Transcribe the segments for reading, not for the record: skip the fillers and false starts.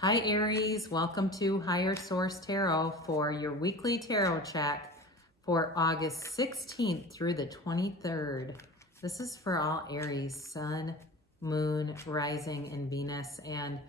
Hi Aries, welcome to Higher Source Tarot for your weekly tarot check for August 16th through the 23rd. This is for all Aries, Sun, Moon, Rising, and Venus. And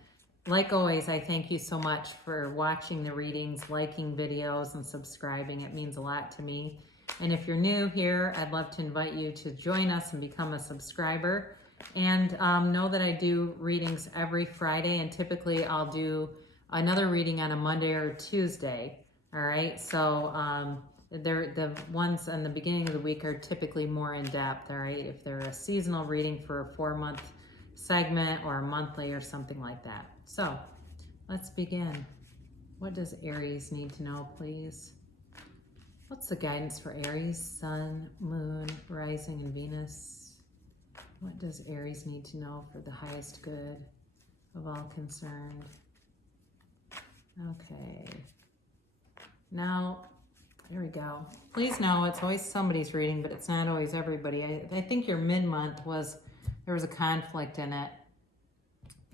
like always, I thank you so much for watching the readings, liking videos, and subscribing. It means a lot to me. And if you're new here, I'd love to invite you to join us and become a subscriber. And know that I do readings every Friday, and typically I'll do another reading on a Monday or Tuesday. All right, so the ones in the beginning of the week are typically more in depth. All right, if they're a seasonal reading for a 4-month segment or a monthly or something like that. So let's begin. What does Aries need to know, please? What's the guidance for Aries, Sun, Moon, Rising, and Venus? What does Aries need to know for the highest good of all concerned? Okay. Now, here we go. Please know it's always somebody's reading, but it's not always everybody. I think your mid-month there was a conflict in it.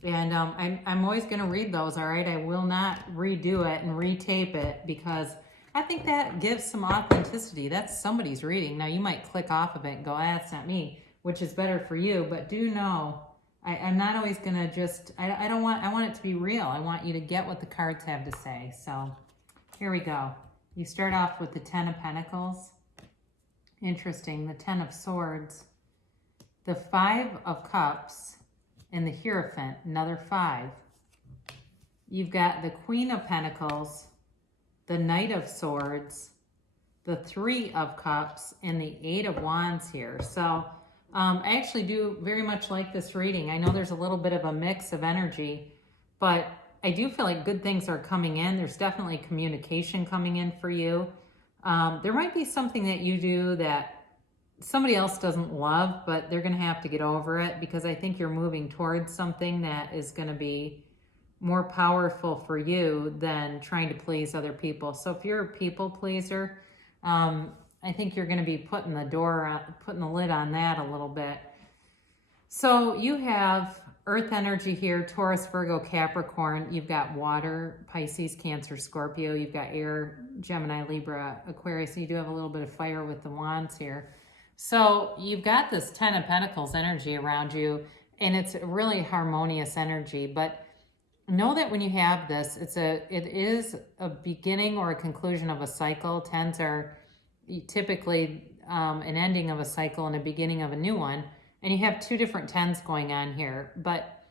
And I'm always going to read those, all right? I will not redo it and retape it because I think that gives some authenticity. That's somebody's reading. Now, you might click off of it and go, that's not me, which is better for you, but do know, I'm not always gonna just, I want it to be real. I want you to get what the cards have to say. So here we go. You start off with the 10 of Pentacles. Interesting, the 10 of Swords, the 5 of Cups, and the Hierophant, another 5. You've got the Queen of Pentacles, the Knight of Swords, the 3 of Cups, and the 8 of Wands here. So I actually do very much like this reading. I know there's a little bit of a mix of energy, but I do feel like good things are coming in. There's definitely communication coming in for you. There might be something that you do that somebody else doesn't love, but they're going to have to get over it because I think you're moving towards something that is going to be more powerful for you than trying to please other people. So if you're a people pleaser, I think you're going to be putting the lid on that a little bit. So you have Earth energy here, Taurus, Virgo, Capricorn. You've got water, Pisces, Cancer, Scorpio. You've got air, Gemini, Libra, Aquarius. So you do have a little bit of fire with the wands here. So you've got this 10 of Pentacles energy around you, and it's a really harmonious energy. But know that when you have this, it is a beginning or a conclusion of a cycle. 10s are typically an ending of a cycle and a beginning of a new one. And you have 2 different 10s going on here. But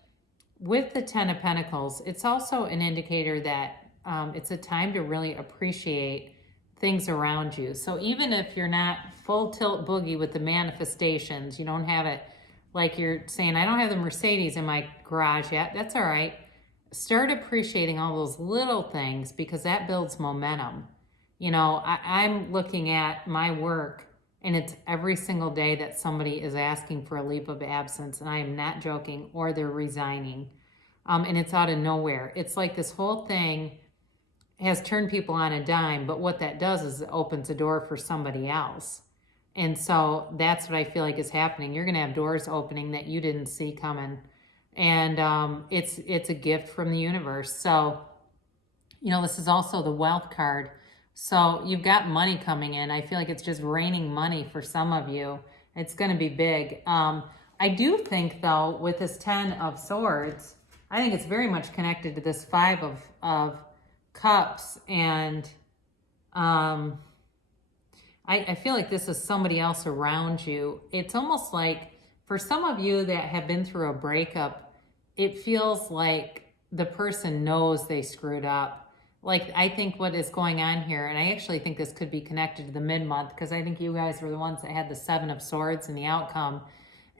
with the 10 of Pentacles, it's also an indicator that it's a time to really appreciate things around you. So even if you're not full tilt boogie with the manifestations, you don't have it like you're saying, I don't have the Mercedes in my garage yet. That's all right. Start appreciating all those little things because that builds momentum. You know, I'm looking at my work, and it's every single day that somebody is asking for a leave of absence, and I am not joking, or they're resigning. And it's out of nowhere. It's like this whole thing has turned people on a dime, but what that does is it opens a door for somebody else. And so that's what I feel like is happening. You're going to have doors opening that you didn't see coming. And it's a gift from the universe. So, you know, this is also the wealth card. So you've got money coming in. I feel like it's just raining money for some of you. It's going to be big. I do think, though, with this 10 of Swords, I think it's very much connected to this 5 of Cups. And I feel like this is somebody else around you. It's almost like for some of you that have been through a breakup, it feels like the person knows they screwed up. Like, I think what is going on here, and I actually think this could be connected to the mid-month, because I think you guys were the ones that had the 7 of Swords in the outcome.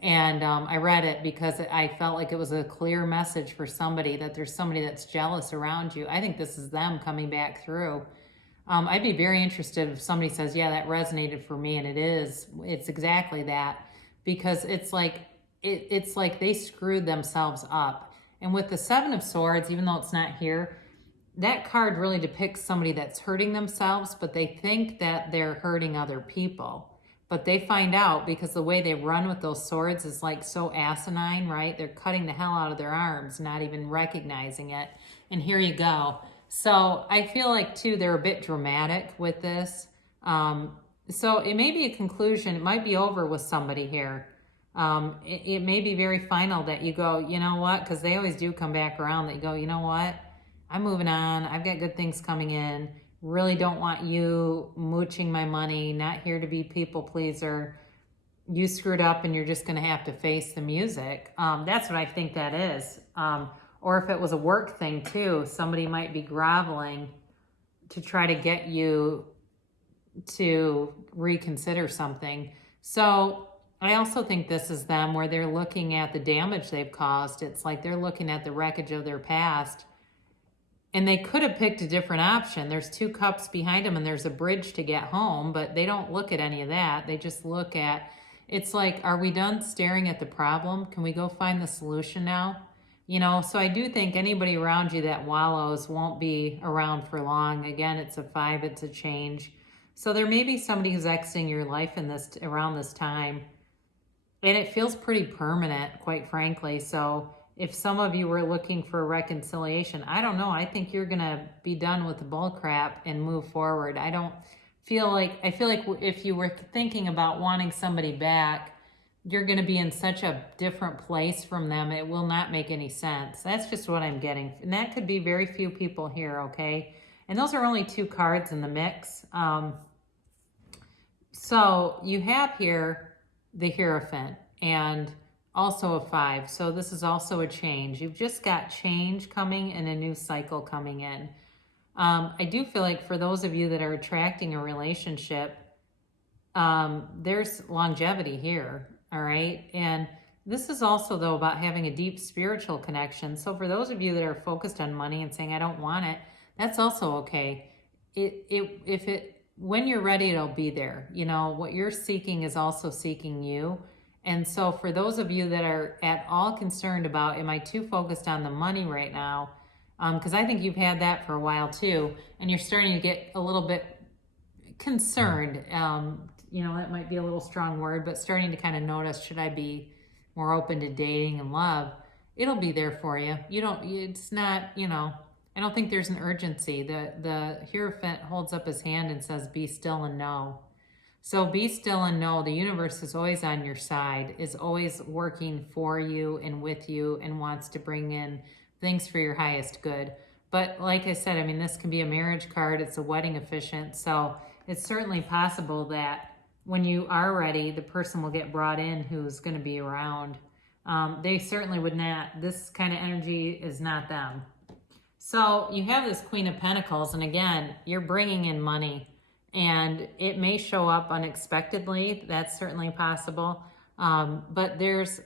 And I read it because I felt like it was a clear message for somebody that there's somebody that's jealous around you. I think this is them coming back through. I'd be very interested if somebody says, yeah, that resonated for me, and it's exactly that, because it's like they screwed themselves up. And with the 7 of Swords, even though it's not here, that card really depicts somebody that's hurting themselves, but they think that they're hurting other people. but they find out because the way they run with those swords is like so asinine, right? They're cutting the hell out of their arms, not even recognizing it. And here you go. So I feel like too, they're a bit dramatic with this. So it may be a conclusion. It might be over with somebody here. It may be very final that you go, you know what? Because they always do come back around that you go, you know what? I'm moving on. I've got good things coming in. Really don't want you mooching my money. Not here to be people pleaser. You screwed up and you're just going to have to face the music. That's what I think that is. Or if it was a work thing too, somebody might be groveling to try to get you to reconsider something. So I also think this is them where they're looking at the damage they've caused. It's like they're looking at the wreckage of their past, and they could have picked a different option. There's 2 cups behind them and there's a bridge to get home, but they don't look at any of that. They just look at, it's like, are we done staring at the problem? Can we go find the solution now? You know, so I do think anybody around you that wallows won't be around for long. Again, it's a 5, it's a change. So there may be somebody who's exiting your life in this around this time. And it feels pretty permanent, quite frankly. So if some of you were looking for reconciliation, I don't know. I think you're going to be done with the bull crap and move forward. I feel like if you were thinking about wanting somebody back, you're going to be in such a different place from them. It will not make any sense. That's just what I'm getting. And that could be very few people here, okay? And those are only 2 cards in the mix. So you have here the Hierophant and also a 5. So this is also a change. You've just got change coming and a new cycle coming in. I do feel like for those of you that are attracting a relationship, there's longevity here, all right? And this is also, though, about having a deep spiritual connection. So for those of you that are focused on money and saying, I don't want it, that's also okay. When you're ready, it'll be there. You know, what you're seeking is also seeking you. And so for those of you that are at all concerned about, am I too focused on the money right now? Because I think you've had that for a while too, and you're starting to get a little bit concerned. You know, that might be a little strong word, but starting to kind of notice, should I be more open to dating and love? It'll be there for you. It's not, you know, I don't think there's an urgency. The Hierophant holds up his hand and says, be still and know. So be still and know the universe is always on your side, is always working for you and with you, and wants to bring in things for your highest good. But like I said, I mean, this can be a marriage card. It's a wedding officiant. So it's certainly possible that when you are ready, the person will get brought in who's going to be around. They certainly would not, this kind of energy is not them. So you have this Queen of Pentacles, and again, you're bringing in money, and it may show up unexpectedly. That's certainly possible. But there's,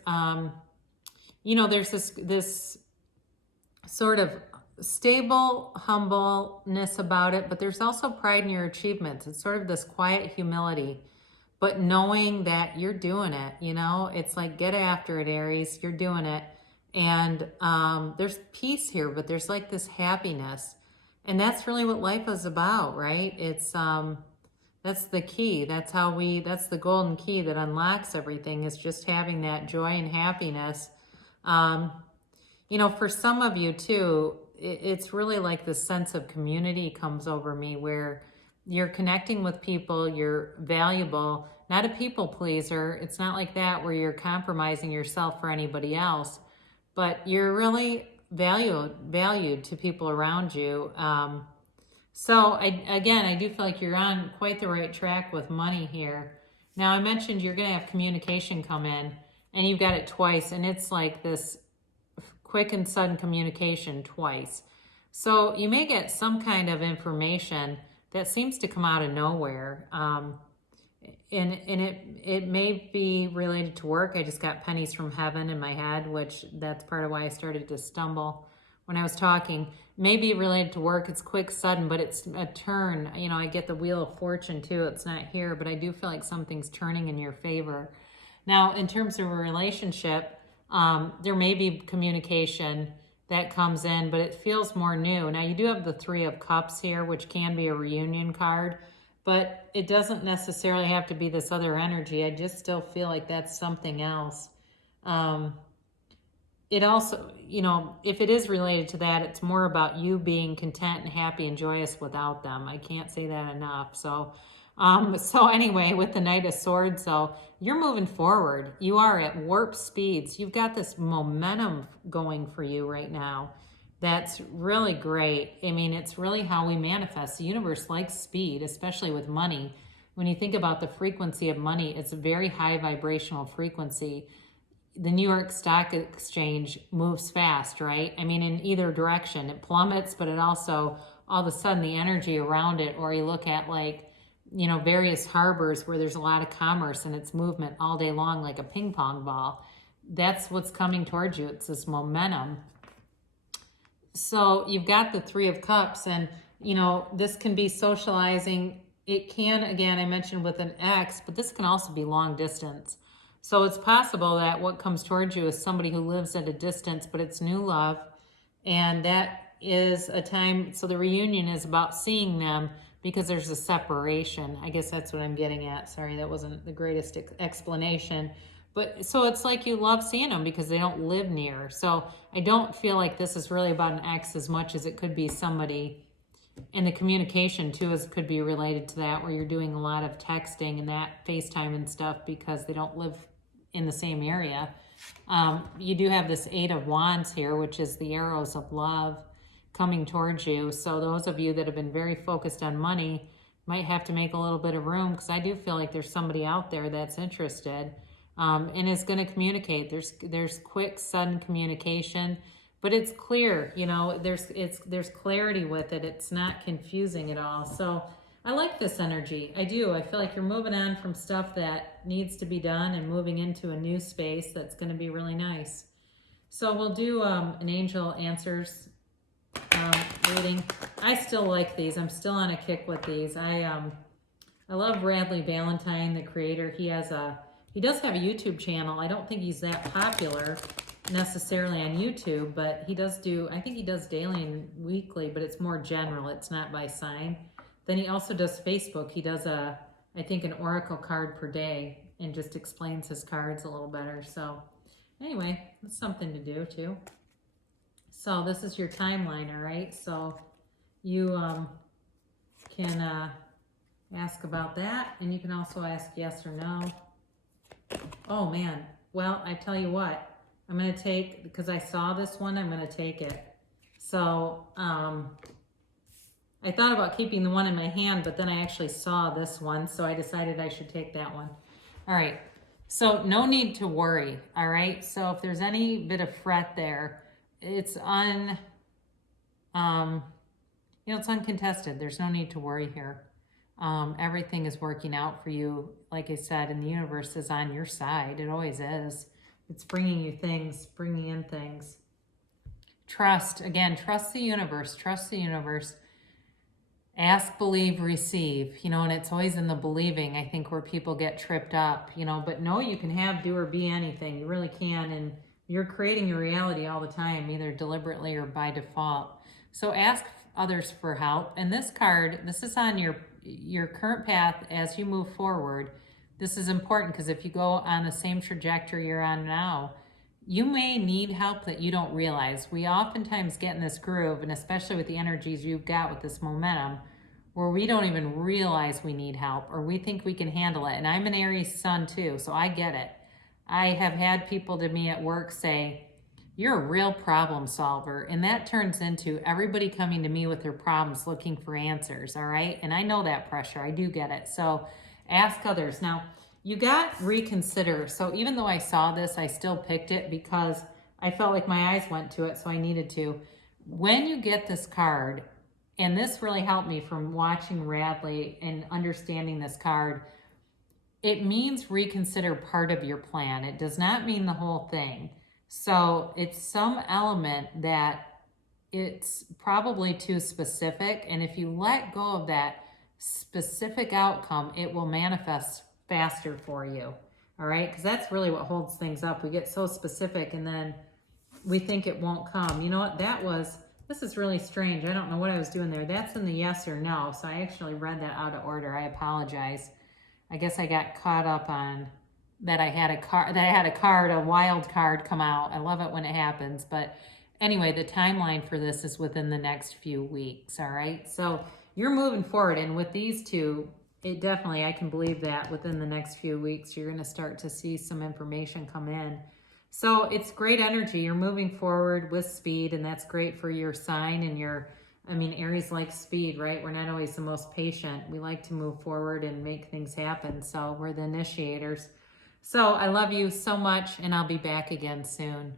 you know, there's this sort of stable humbleness about it, but there's also pride in your achievements. It's sort of this quiet humility, but knowing that you're doing it, you know, it's like, get after it, Aries, you're doing it. And there's peace here, but there's like this happiness. And that's really what life is about, right? It's, that's the key. That's the golden key that unlocks everything, is just having that joy and happiness. You know, for some of you too, it's really like this sense of community comes over me, where you're connecting with people, you're valuable, not a people pleaser. It's not like that where you're compromising yourself for anybody else, but you're really valued to people around you. So I do feel like you're on quite the right track with money here. Now I mentioned you're going to have communication come in, and you've got it twice, and it's like this quick and sudden communication twice. So you may get some kind of information that seems to come out of nowhere. And it may be related to work. I just got pennies from heaven in my head, which that's part of why I started to stumble when I was talking. Maybe related to work. It's quick, sudden, but it's a turn. You know, I get the Wheel of Fortune too. It's not here, but I do feel like something's turning in your favor. Now, in terms of a relationship, there may be communication that comes in, but it feels more new. Now, you do have the 3 of Cups here, which can be a reunion card, but it doesn't necessarily have to be this other energy. I just still feel like that's something else. It also, you know, if it is related to that, it's more about you being content and happy and joyous without them. I can't say that enough. So anyway, with the Knight of Swords, though, you're moving forward. You are at warp speeds. You've got this momentum going for you right now. That's really great. I mean, it's really how we manifest. The universe likes speed, especially with money. When you think about the frequency of money, it's a very high vibrational frequency. The New York Stock Exchange moves fast, right? I mean, in either direction. It plummets, but it also, all of a sudden, the energy around it, or you look at like, you know, various harbors where there's a lot of commerce and it's movement all day long like a ping pong ball. That's what's coming towards you. It's this momentum. So you've got the Three of Cups, and, you know, this can be socializing. It can, again, I mentioned with an ex, but this can also be long distance. So it's possible that what comes towards you is somebody who lives at a distance, but it's new love. And that is a time, so the reunion is about seeing them because there's a separation. I guess that's what I'm getting at. Sorry, that wasn't the greatest explanation. But so it's like you love seeing them because they don't live near. So I don't feel like this is really about an ex as much as it could be somebody. And the communication too could be related to that, where you're doing a lot of texting and that FaceTime and stuff because they don't live in the same area. You do have this Eight of Wands here, which is the arrows of love coming towards you. So those of you that have been very focused on money might have to make a little bit of room, because I do feel like there's somebody out there that's interested and is going to communicate. There's quick, sudden communication, but it's clear, you know, there's clarity with it. It's not confusing at all. So I like this energy. I do. I feel like you're moving on from stuff that needs to be done and moving into a new space that's going to be really nice. So we'll do an angel answers reading. I still like these. I'm still on a kick with these. I love Bradley Valentine, the creator. He does have a YouTube channel. I don't think he's that popular necessarily on YouTube, but he does do, I think he does daily and weekly, but it's more general. It's not by sign. Then he also does Facebook. He does I think an oracle card per day and just explains his cards a little better. So anyway, that's something to do too. So this is your timeline, all right? So you can ask about that, and you can also ask yes or no. Oh man, well, I tell you what, I'm gonna take, because I saw this one, I'm gonna take it. So I thought about keeping the one in my hand, but then I actually saw this one, so I decided I should take that one. All right, so no need to worry, all right? So if there's any bit of fret there, it's it's uncontested. There's no need to worry here. Everything is working out for you. Like I said, and the universe is on your side. It always is. It's bringing you things, bringing in things. Trust, again, trust the universe. Trust the universe. Ask, believe, receive, and it's always in the believing, I think, where people get tripped up, but no, you can have, do, or be anything. You really can. And you're creating your reality all the time, either deliberately or by default. So ask others for help. And this card, this is on your current path as you move forward. This is important because if you go on the same trajectory you're on now, you may need help that you don't realize. We oftentimes get in this groove, and especially with the energies you've got with this momentum, where we don't even realize we need help or we think we can handle it. And I'm an Aries sun too, so I get it. I have had people to me at work say, you're a real problem solver. And that turns into everybody coming to me with their problems looking for answers, all right? And I know that pressure, I do get it. So ask others. Now, you got reconsider. So even though I saw this, I still picked it because I felt like my eyes went to it, so I needed to. When you get this card, and this really helped me from watching Radley and understanding this card, it means reconsider part of your plan. It does not mean the whole thing. So it's some element that it's probably too specific. And if you let go of that specific outcome, it will manifest faster for you. All right. Because that's really what holds things up. We get so specific and then we think it won't come. You know what? That was This is really strange. I don't know what I was doing there. That's in the yes or no. So I actually read that out of order. I apologize. I guess I got caught up on that I had a wild card come out. I love it when it happens. But anyway, the timeline for this is within the next few weeks. All right. So you're moving forward. And with these two, it definitely, I can believe that within the next few weeks, you're going to start to see some information come in. So it's great energy. You're moving forward with speed, and that's great for your sign and Aries likes speed, right? We're not always the most patient. We like to move forward and make things happen. So we're the initiators. So I love you so much, and I'll be back again soon.